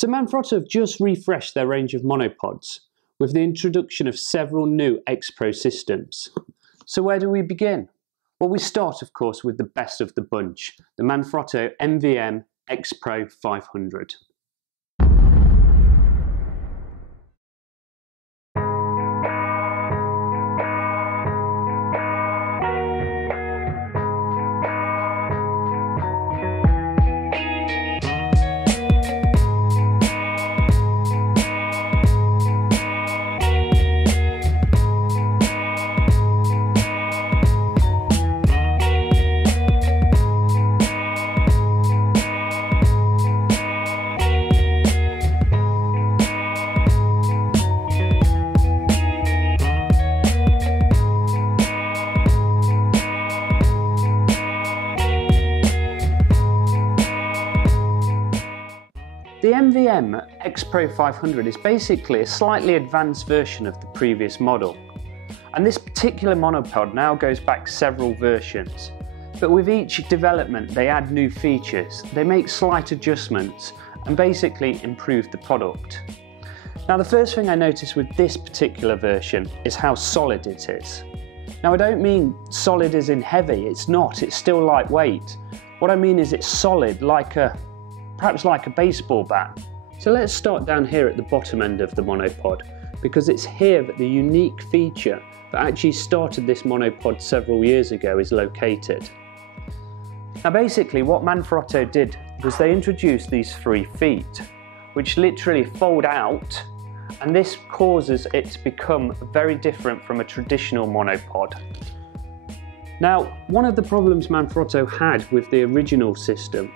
So Manfrotto have just refreshed their range of monopods with the introduction of several new X-Pro systems. So where do we begin? Well, we start of course with the best of the bunch, the Manfrotto MVM X-Pro 500. The MVM X-Pro 500 is basically a slightly advanced version of the previous model. And this particular monopod now goes back several versions. But with each development they add new features, they make slight adjustments and basically improve the product. Now the first thing I noticed with this particular version is how solid it is. Now I don't mean solid as in heavy, it's not, it's still lightweight. What I mean is it's solid perhaps like a baseball bat. So let's start down here at the bottom end of the monopod, because it's here that the unique feature that actually started this monopod several years ago is located. Now basically what Manfrotto did was they introduced these 3 feet, which literally fold out, and this causes it to become very different from a traditional monopod. Now, one of the problems Manfrotto had with the original system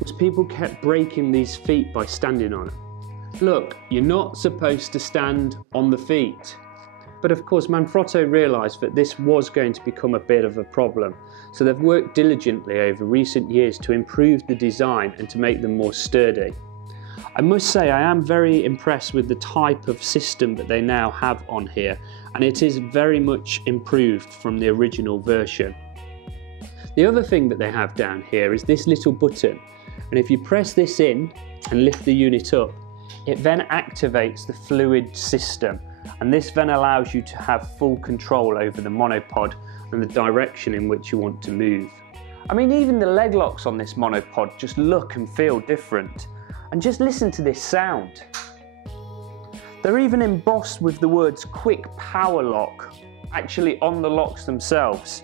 was people kept breaking these feet by standing on it. Look, you're not supposed to stand on the feet. But of course Manfrotto realised that this was going to become a bit of a problem, so they've worked diligently over recent years to improve the design and to make them more sturdy. I must say I am very impressed with the type of system that they now have on here, and it is very much improved from the original version. The other thing that they have down here is this little button, and if you press this in and lift the unit up, it then activates the fluid system, and this then allows you to have full control over the monopod and the direction in which you want to move. I mean, even the leg locks on this monopod just look and feel different. And just listen to this sound. They're even embossed with the words Quick Power Lock actually on the locks themselves.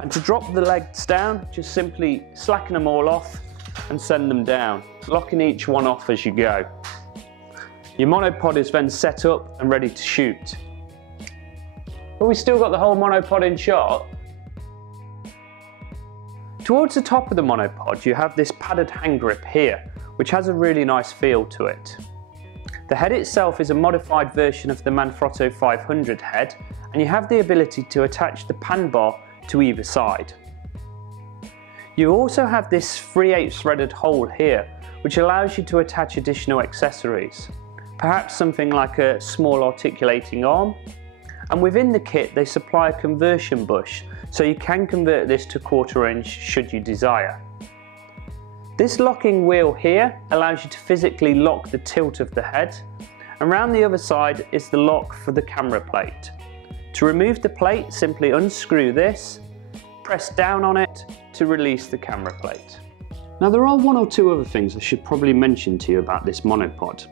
And to drop the legs down, just simply slacken them all off and send them down, locking each one off as you go. Your monopod is then set up and ready to shoot. But we still got the whole monopod in shot. Towards the top of the monopod you have this padded hand grip here, which has a really nice feel to it. The head itself is a modified version of the Manfrotto 500 head, and you have the ability to attach the pan bar to either side. You also have this 3/8 threaded hole here, which allows you to attach additional accessories, perhaps something like a small articulating arm. And within the kit they supply a conversion bush, so you can convert this to 1/4 inch should you desire. This locking wheel here allows you to physically lock the tilt of the head, and around the other side is the lock for the camera plate. To remove the plate, simply unscrew this, press down on it to release the camera plate. Now there are 1 or 2 other things I should probably mention to you about this monopod.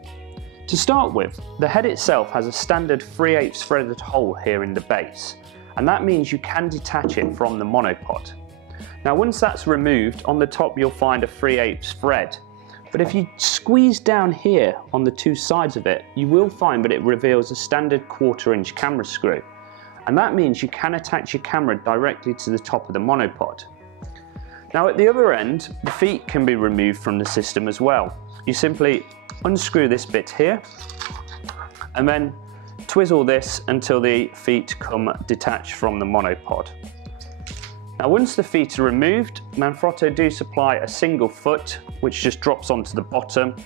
To start with, the head itself has a standard 3/8 threaded hole here in the base, and that means you can detach it from the monopod. Now once that's removed, on the top you'll find a 3/8 thread, but if you squeeze down here on the 2 sides of it, you will find that it reveals a standard 1/4 inch camera screw, and that means you can attach your camera directly to the top of the monopod. Now at the other end, the feet can be removed from the system as well. You simply unscrew this bit here and then twizzle this until the feet come detached from the monopod. Now once the feet are removed, Manfrotto do supply a single foot which just drops onto the bottom,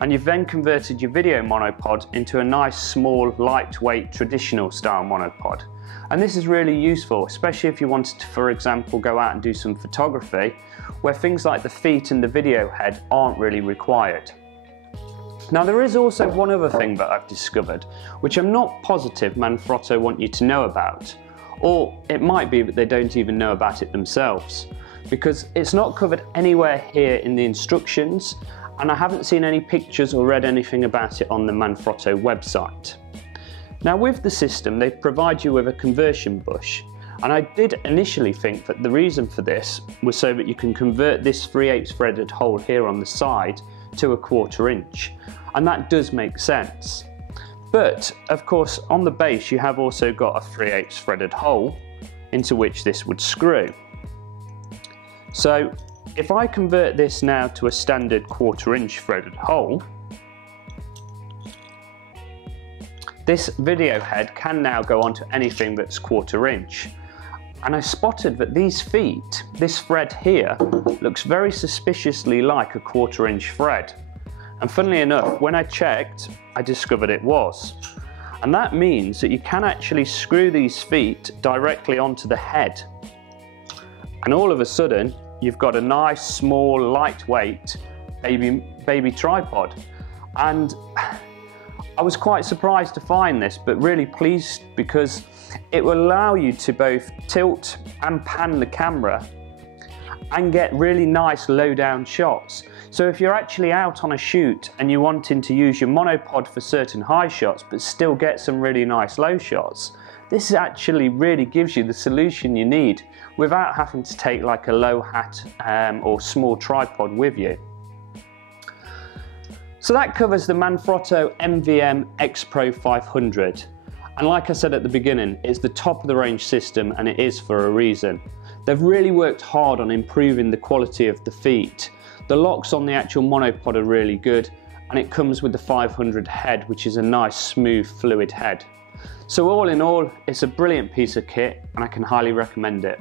and you've then converted your video monopod into a nice small lightweight traditional style monopod. And this is really useful, especially if you wanted to, for example, go out and do some photography where things like the feet and the video head aren't really required. Now there is also one other thing that I've discovered, which I'm not positive Manfrotto want you to know about, or it might be that they don't even know about it themselves, because it's not covered anywhere here in the instructions, and I haven't seen any pictures or read anything about it on the Manfrotto website. Now with the system, they provide you with a conversion bush, and I did initially think that the reason for this was so that you can convert this 3/8 threaded hole here on the side to a 1/4 inch, and that does make sense. But of course on the base you have also got a 3/8 threaded hole into which this would screw. So if I convert this now to a standard 1/4 inch threaded hole, this video head can now go onto anything that's 1/4 inch. And I spotted that these feet, this thread here, looks very suspiciously like a 1/4 inch thread. And funnily enough, when I checked, I discovered it was. And that means that you can actually screw these feet directly onto the head. And all of a sudden, you've got a nice, small, lightweight baby tripod. And I was quite surprised to find this, but really pleased, because it will allow you to both tilt and pan the camera and get really nice low down shots. So if you're actually out on a shoot and you're wanting to use your monopod for certain high shots but still get some really nice low shots, this actually really gives you the solution you need without having to take like a low hat or small tripod with you. So that covers the Manfrotto MVM X-Pro 500. And like I said at the beginning, it's the top of the range system, and it is for a reason. They've really worked hard on improving the quality of the feet. The locks on the actual monopod are really good, and it comes with the 500 head, which is a nice smooth fluid head. So all in all, it's a brilliant piece of kit and I can highly recommend it.